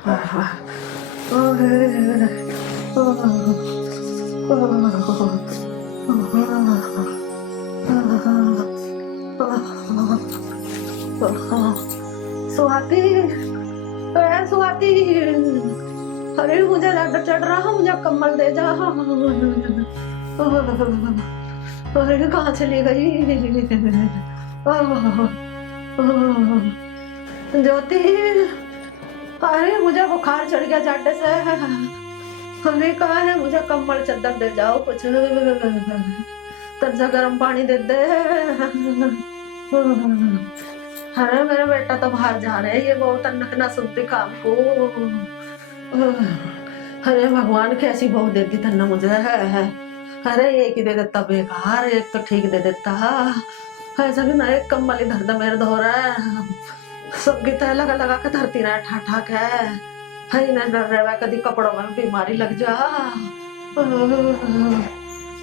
स्वाति, स्वाति, अरे मुझे ज्यादा चढ़ रहा, मुझे कंबल दे जा। अरे कहाँ चली गई ज्योति? अरे मुझे बुखार चढ़ गया जाटे से। अरे कहाँ है, मुझे कंबल चद्दर दे जाओ, कुछ तज्जा गर्म पानी दे दे। अरे मेरा बेटा तो बाहर जा रहे है, ये बहुत अन्नत ना सुनती काम को। अरे भगवान कैसी बहू दे दी तन्ना मुझे। अरे एक ही दे देता बेकार, एक तो ठीक दे देता। ऐसा भी ना एक कंबल ही धर मेरे धो रहा है, सबकी तय लगा लगा के धरती रहा ठा ठा के। है ना डर रहा कभी कपड़ों में बीमारी लग जा।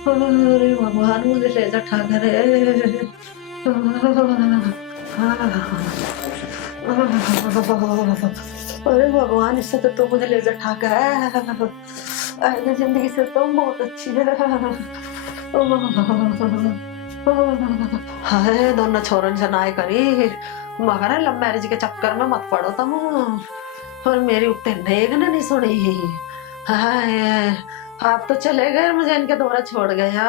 अरे भगवान मुझे ले जा ठा करे। अरे भगवान इससे तो तू मुझे ले जा ठा के। ऐसी जिंदगी से तो बहुत अच्छी है। हाय दोनों छोरन जनाए करी, मगर लव मैरिज के चक्कर में मत पड़ो तुम। और मेरी उतने नेक ने नहीं सुनी। हाय आप तो चले गए, मुझे इनके दौरा छोड़ गया।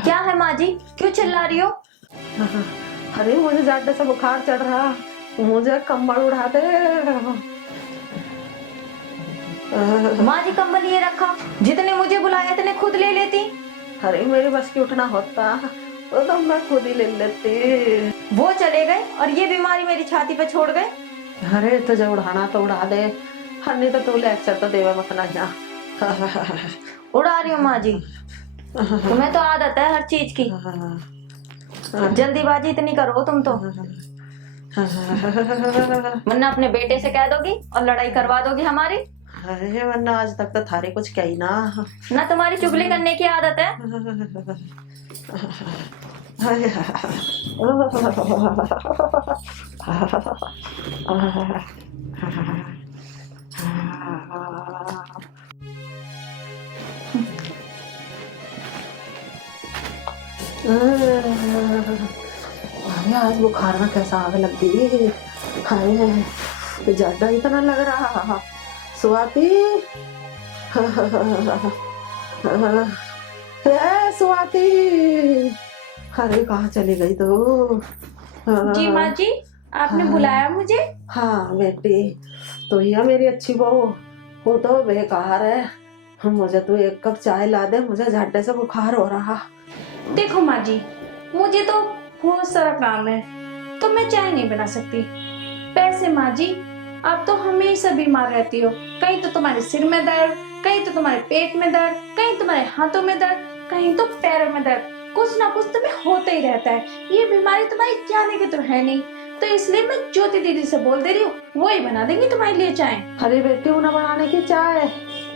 क्या है माँ जी, क्यों चिल्ला रही हो? अरे मुझे ज्यादा से बुखार चढ़ रहा, मुझे कंबल उड़ा दे। माँ जी कंबल ये रखा, जितने मुझे बुलाया इतने खुद ले लेती। अरे मेरे बस की उठना होता तो मैं खुद ही ले लेती। वो चले गए और ये बीमारी मेरी छाती पे छोड़ गए। अरे तुझे उड़ाना तो उड़ा दे, नहीं तो तू लेक्चर तो देवा मत ना जा। उड़ा रही हूँ माँ जी, तुम्हें तो आदत है हर चीज की। जल्दीबाजी इतनी करो तुम तो, वरना अपने बेटे से कह दोगी और लड़ाई करवा दोगी हमारी। अरे वरना आज तक तो थारे कुछ कही ना तुम्हारी चुगली करने की आदत है। आज बुखार में कैसा आग लग गई। हाय ज्यादा इतना लग रहा। स्वाति, स्वाति, अरे कहाँ चली गई तू? जी माँ जी, आपने बुलाया मुझे? हाँ बेटी, तो यह मेरी अच्छी बहू, वो तो बेकार है। मुझे तू एक कप चाय ला दे, मुझे झट्टे से बुखार हो रहा। देखो माँ जी, मुझे तो बहुत सारा काम है, तो मैं चाय नहीं बना सकती। वैसे माँ जी, आप तो हमेशा बीमार रहती हो, कहीं तो तुम्हारे सिर में दर्द, कहीं तो तुम्हारे पेट में दर्द, कहीं तुम्हारे हाथों में दर्द, कहीं तो पैरों में दर्द, कुछ ना कुछ तुम्हें होता ही रहता है। ये बीमारी तुम्हारी जाने की तो है नहीं, तो इसलिए मैं ज्योति दीदी से बोल दे रही हूँ, वो ही बना देंगी तुम्हारे लिए चाय। अरे बेटी उन्हें बनाने की चाय,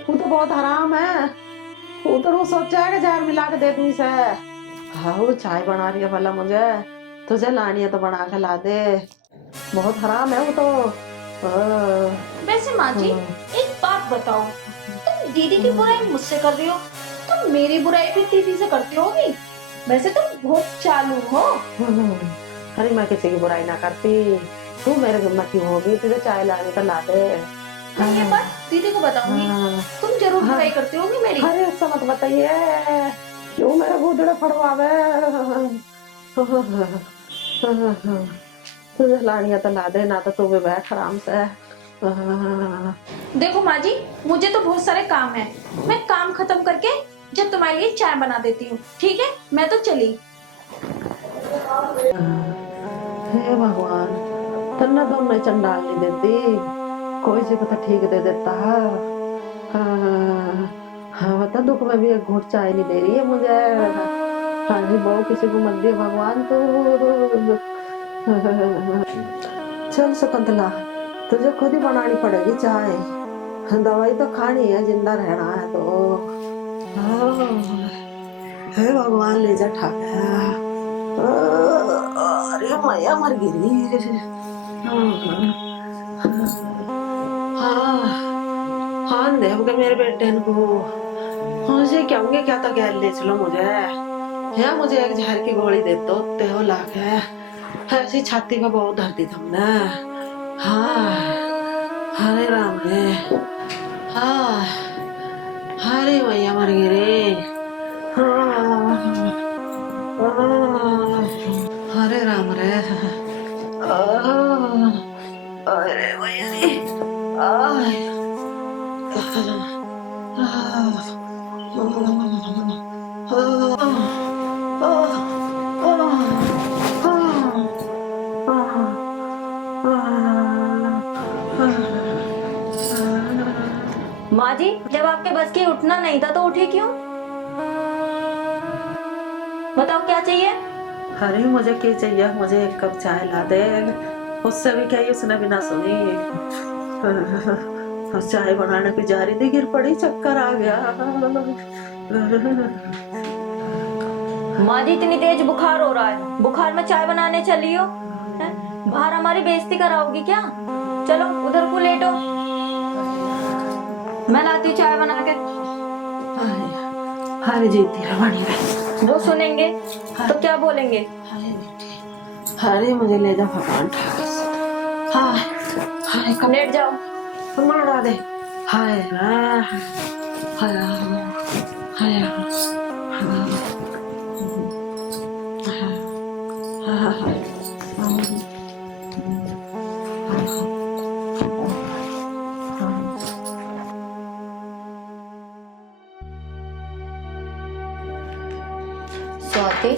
वो तो बहुत हराम है। वो तो सोचा है कि जहर मिला के दे दूं इसे। हाँ वो चाय बना रही है भला, मुझे तुझे लानी है तो बना के ला दे, बहुत हराम है वो तो। वैसे माँ जी एक बात बताओ, तुम दीदी की बुराई मुझसे कर रही हो, तुम मेरी बुराई भी दीदी से करती होगी। वैसे तुम बहुत चालू हो। अरे मैं किसी की बुराई ना करती, तू मेरे गुम्मत की होगी, तुझे चाय लाने तो ला दे। मैं ये बात दीदी को बताऊंगी, तुम जरूर बुराई करती होगी मेरी। अरे उससे मत बताइए, क्यों मेरे गोदड़े फड़वावे। तुझे लानी है तो ला दे, ना तो तू भी बैठ आराम से। देखो माँ जी, मुझे तो बहुत सारे काम है, मैं काम खत्म करके जब तुम्हारे लिए चाय बना देती हूँ, ठीक है? मैं तो चली। हे भगवान, तन्ना तो मैं चंडाल नहीं देती, कोई सी पता ठीक दे देता। हाँ बता, दुख में भी एक घूंट चाय नहीं दे रही है मुझे। हाँ जी बहु किसी को मत दे भगवान तू। चल शकुंतला, तुझे खुद ही बनानी पड़ेगी चाय, दवाई तो खानी है, जिंदा रहना है तो। हे भगवान ले जा ठाक। अरे मैया मर गिरी। हाँ हाँ देव के मेरे बेटे को मुझे क्या होंगे, क्या तो गैल ले चलो मुझे, या मुझे एक जहर की गोली दे दो तेहो लाके, ऐसी छाती में बहुत दर्द था हमने। हाँ हरे राम रे, हाँ हरे मैया मर गिरी। हाँ हरे राम रे, अरे मैया रे, माँ जी, जब आपके बस की उठना नहीं था तो उठी क्यों? बताओ क्या चाहिए? अरे मुझे क्या चाहिए, मुझे एक कप चाय ला दे। उससे भी क्या उसने भी ना सुनी। चाय बनाने की जा रही थी, गिर पड़ी, चक्कर आ गया। माँ जी, इतनी तेज बुखार हो रहा है, बुखार में चाय बनाने चली हो? हैं? बाहर हमारी बेइज्जती कराओगी क्या? चलो उधर को लेटो, मैं लाती हूँ चाय बना के। हाय जीती रवानी रे, वो सुनेंगे तो क्या बोलेंगे? अरे मुझे ले जा भगवान ठाकुर। हाँ हाय कब लेट जाओ। मारा दे। हाय हाय हाय हाय स्वाति,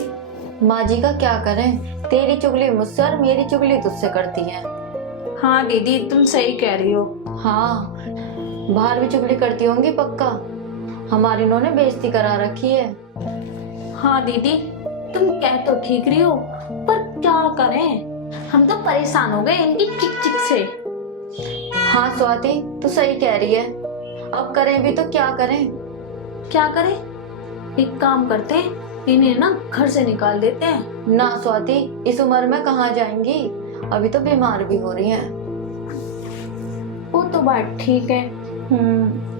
माँ जी का क्या करें? तेरी चुगली मुझसे और मेरी चुगली तुझसे करती है। हाँ दीदी, तुम सही कह रही हो। हाँ, बाहर भी चुगली करती होंगी पक्का, हमारी इन्होंने बेइज्जती करा रखी है। हाँ दीदी, तुम कह तो ठीक रही हो, पर क्या करें, हम तो परेशान हो गए इनकी चिक चिक से। हाँ स्वाति, तू सही कह रही है, अब करें भी तो क्या करें? क्या करें? एक काम करते हैं, इन्हें ना घर से निकाल देते हैं। ना स्वाति, इस उम्र में कहाँ जाएंगी, अभी तो बीमार भी हो रही हैं। वो तो बात ठीक है,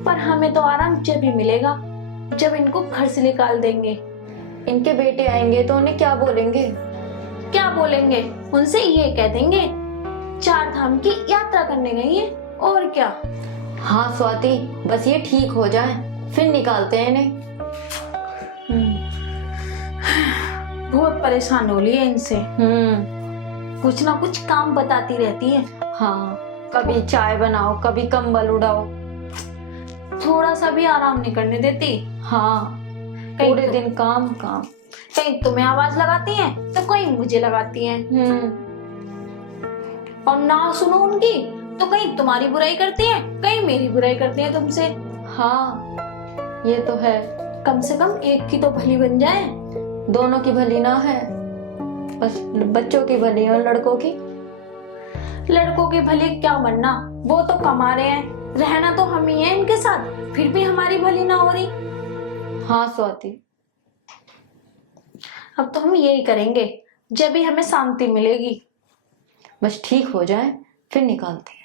पर हमें तो आराम जब भी मिलेगा जब इनको घर से निकाल देंगे। इनके बेटे आएंगे तो उन्हें क्या बोलेंगे? क्या बोलेंगे? उनसे ये कह देंगे 4 धाम की यात्रा करने गई है, और क्या। हाँ स्वाति, बस ये ठीक हो जाए फिर निकालते हैं इन्हें। बहुत परेशान हो रही है इनसे, कुछ ना कुछ काम बताती रहती है। हाँ, कभी चाय बनाओ, कभी कंबल उड़ाओ, थोड़ा सा भी आराम नहीं करने देती। हाँ पूरे दिन काम काम। कहीं तुम्हें आवाज लगाती हैं तो कहीं मुझे लगाती हैं, और ना सुनो उनकी तो कहीं तुम्हारी बुराई करती हैं, कहीं मेरी बुराई करती हैं तुमसे। हाँ ये तो है, कम से कम एक की तो भली बन जाए। दोनों की भली ना है, बस बच्चों की भली और लड़कों की। लड़कों की भली क्या बनना, वो तो कमा रहे हैं, रहना तो हम ही है इनके साथ, फिर भी हमारी भली ना हो रही। हाँ स्वाति, अब तो हम यही करेंगे जब भी हमें शांति मिलेगी। बस ठीक हो जाए फिर निकालते हैं।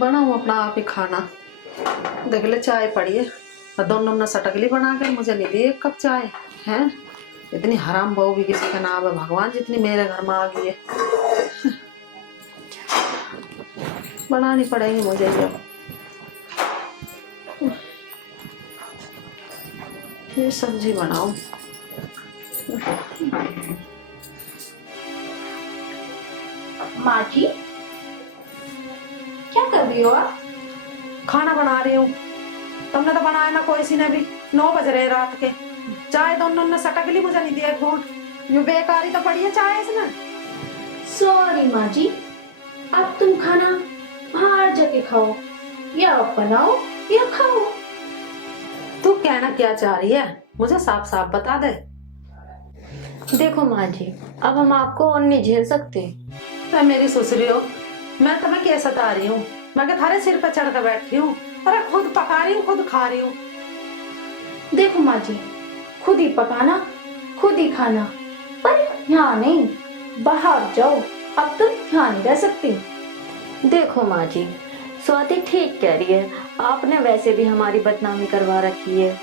बनाऊं अपना आप ही खाना, देख ले चाय पड़ी है, और दोनों ने सटकली बना के मुझे नहीं दी एक कप चाय है। इतनी हराम बहू भी किसी का नाम है भगवान, जितनी मेरे घर में आ गई है। बनानी पड़ेगी मुझे ये सब्जी बनाऊं। माँ जी, क्या कर रही हो आप? खाना बना रही हूँ, तुमने तो बनाया ना कोई सी ने भी। 9 बज रहे रात के, चाय दोनों ने सटक ली, मुझे नहीं दिया एक घूंट। यूं बेकारी तो पड़ी है चाय इसमें। सॉरी माँ जी, अब तुम खाना बाहर जाके खाओ, या आप बनाओ या खाओ। तू कहना क्या चाह रही है, मुझे साफ साफ बता दे। देखो माँ जी, अब हम आपको और नहीं झेल सकते। मैं मेरी ससुरी हो, मैं तुम्हें क्या सता रही हूँ? मैं क्या थारे सिर पे चढ़ कर बैठी हूँ? अरे खुद पका रही हूँ, खुद खा रही हूँ। देखो माँ जी, खुद ही पकाना, खुद ही खाना। पर यहाँ नहीं, बाहर जाओ, अब तुम यहाँ नहीं रह सकती। देखो माँ जी, स्वाति ठीक कह रही है। आपने वैसे भी हमारी बदनामी करवा रखी है,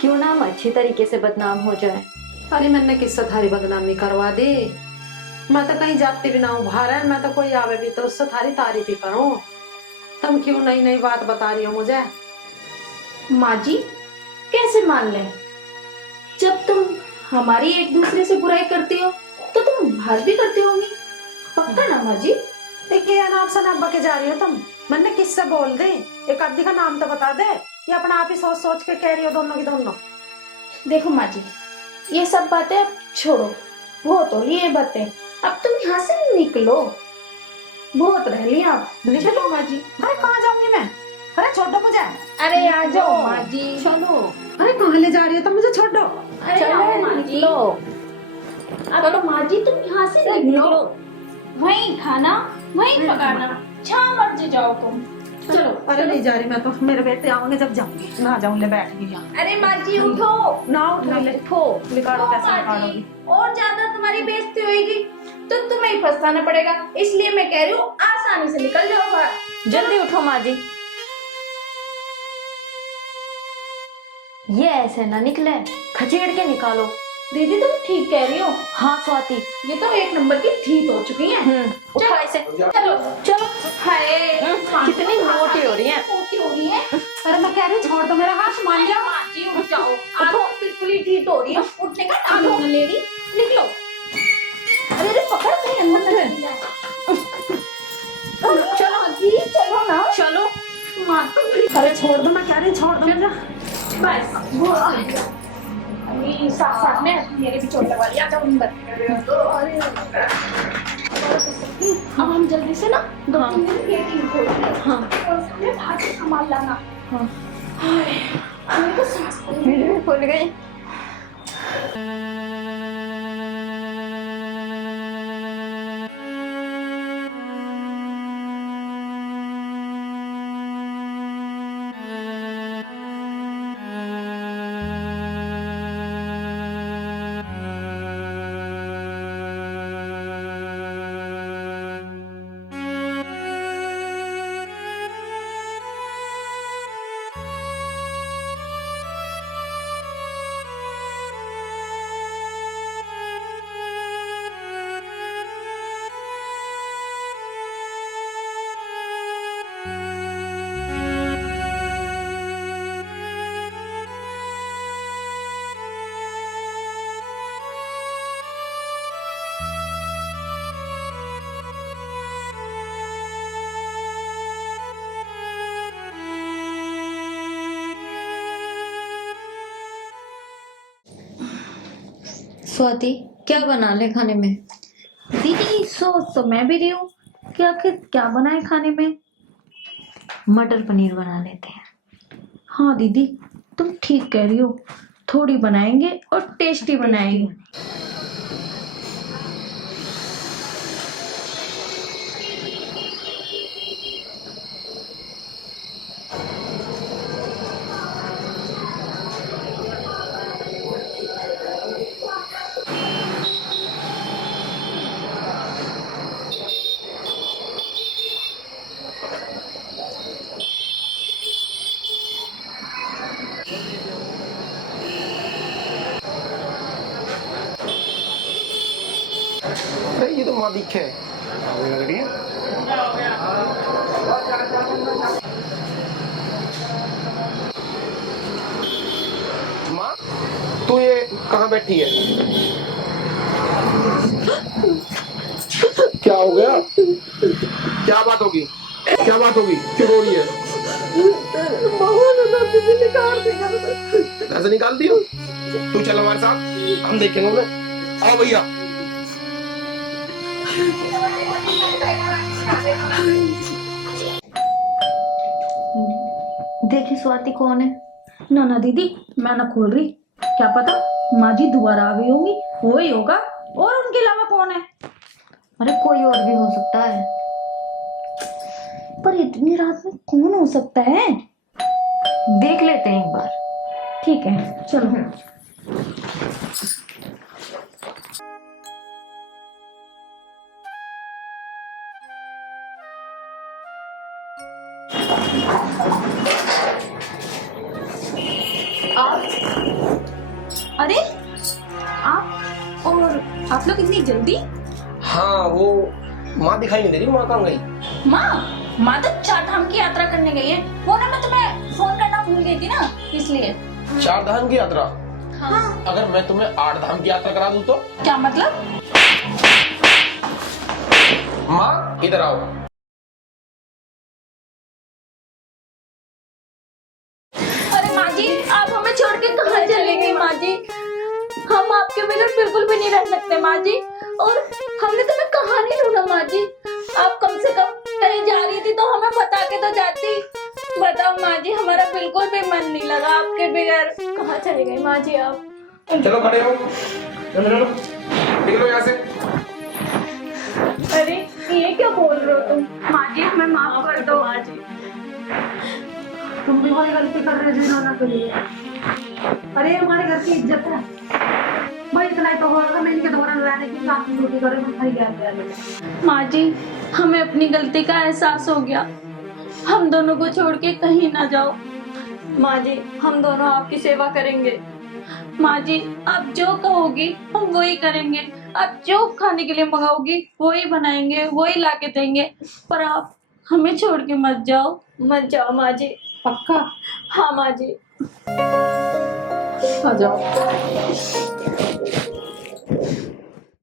क्यों ना हम अच्छी तरीके से बदनाम हो जाए। अरे मैंने किससे थारी बदनामी करवा दी? मैं तो कहीं जाती भी ना हूँ बाहर, मैं तो कोई आवे भी तो उससे थारी तारीफ ही करूँ। तुम क्यों नई नई बात बता रही हो मुझे? माँ जी कैसे मान लें? जब तुम हमारी एक दूसरे से बुराई करती हो तो तुम बाहर भी करती होगी, पक्का ना माँ जी? देखिए नाम से अब्बा के जा रही हो तुम? मैंने किससे बोल दे? एक आदमी का नाम तो बता दे, या अपना आप ही सोच सोच के कह रही हो दोनों की दोनों? देखो माँ जी, ये सब बातें अब छोड़ो, बहुत हो रही है बातें, अब तुम यहाँ से निकलो, बहुत रह लिया आप। चलो माँ जी। अरे कहाँ जाऊंगी मैं? अरे छोड़ दो मुझे। अरे आ जाओ माँ जी। चलो। अरे कहाँ ले जा रही हो तुम? मुझे छोड़ दो। अरे आओ माँ जी। अब माँ जी तुम यहाँ से निकलो, वहीं खाना वहीं पकाना, जहाँ मर्जी जाओ तुम। चलो। अरे नहीं जा रही मैं तो, मेरे बेटे आएंगे जब जाऊंगी। ना जाऊं, ले बैठ गई यहाँ। अरे माँ जी उठो, ना उठो, ले उठो, निकालो कैसे निकालोगी? और ज्यादा तुम्हारी बेइज्जती होगी तो तुम्हें ही फंसाना पड़ेगा, इसलिए मैं कह रही हूँ आसानी से निकल जाओ बाहर। जल्दी उठो माँ जी, ये ऐसे ना निकले, खचेड़ के निकालो। दीदी तुम ठीक कह रही हो, हाँ स्वाति, ये तो एक नंबर की ठीक हो चुकी है। उठा इसे। चलो चलो। हाय कितनी मोटी हो रही है। मोटी हो गई है। अरे मैं कह रही हूँ छोड़ दो मेरा हाथ, मान जाओ। माँ जी उठ जाओ, आप तो बिल्कुल ही ठीक हो रही है, उठने का नाम ही ना ले रही। निकलो। अरे अरे पकड़ के अंदर चलो जी, चलो ना, चलो। माँ अरे छोड़ दो, मैं कह रही हूँ छोड़ दो मेरा। बस वो अरे साथ साथ में मेरे भी चोट लगवा लिया। जाओ अंदर। अरे अब हम जल्दी से ना 2-3 दिन वेटिंग खोलेंगे। हाँ। और सामने बाहर से सामान लाना। हाँ। मेरे को सांस मेरी भी फूल गई। स्वाति क्या बना ले खाने में? दीदी सोच तो मैं भी रही हूँ कि आखिर क्या बनाए खाने में। मटर पनीर बना लेते हैं। हाँ दीदी तुम ठीक कह रही हो, थोड़ी बनाएंगे और टेस्टी बनाएंगे। अरे ये तो माँ दिखे है लग रही है। माँ तू ये कहाँ बैठी है? क्या हो गया? क्या बात होगी? क्या बात होगी? क्यों रो रही है? ऐसे निकाल दी हो? तू चल हमारे साथ, हम देखेंगे उन्हें। आओ भैया। देखी स्वाति कौन है? ना ना दीदी मैं ना खोल रही, क्या पता माँ जी दोबारा आ गई होंगी, वही होगा, और उनके अलावा कौन है? अरे कोई और भी हो सकता है। पर इतनी रात में कौन हो सकता है? देख लेते हैं एक बार। ठीक है चलो। अरे आप और आप लोग इतनी जल्दी? हाँ वो माँ दिखाई नहीं दे रही, माँ कहाँ गई? माँ तो 4 धाम की यात्रा करने गई है। वो ना मैं तुम्हें फोन करना भूल गई थी ना, इसलिए। 4 धाम की यात्रा? हाँ। अगर मैं तुम्हें 8 धाम की यात्रा करा दूँ तो? क्या मतलब? माँ इधर आओ। अरे माँ जी, आप हमें छोड़ के कहाँ चले गई माँ जी? हम आपके बगैर बिल्कुल भी नहीं रह सकते माँ जी। और हमने तुम्हें कहाँ नहीं ढूंढा माँ जी। आप कम से कम कहीं जा रही थी तो हमें बता के तो जाती। बताओ माँ जी, हमारा बिल्कुल भी मन नहीं लगा आपके बगैर। कहाँ चले गई माँ जी आप? चलो खड़े हो, चलो चलो निकलो यहाँ से। अरे ये क्या बोल रहे हो तुम? माँ जी हमें माफ कर दो। माँ जी तुम भी वही गलती कर रहे हो रोना के लिए। अरे हमारे घर की इज्जत है भाई, इतना ही तो होगा। मैं इनके दोबारा रहने की साथ में ड्यूटी करे मैं खाई गया। माँ जी हमें अपनी गलती का एहसास हो गया। हम दोनों को छोड़ के कहीं ना जाओ। माँ जी हम दोनों आपकी सेवा करेंगे। माँ जी आप जो कहोगी हम वही करेंगे। आप जो खाने के लिए मंगाओगी वही बनाएंगे, वही ला के देंगे। पर आप हमें छोड़ के मत जाओ। मत जाओ माँ जी। पक्का? हाँ माँ जी। आ जाओ।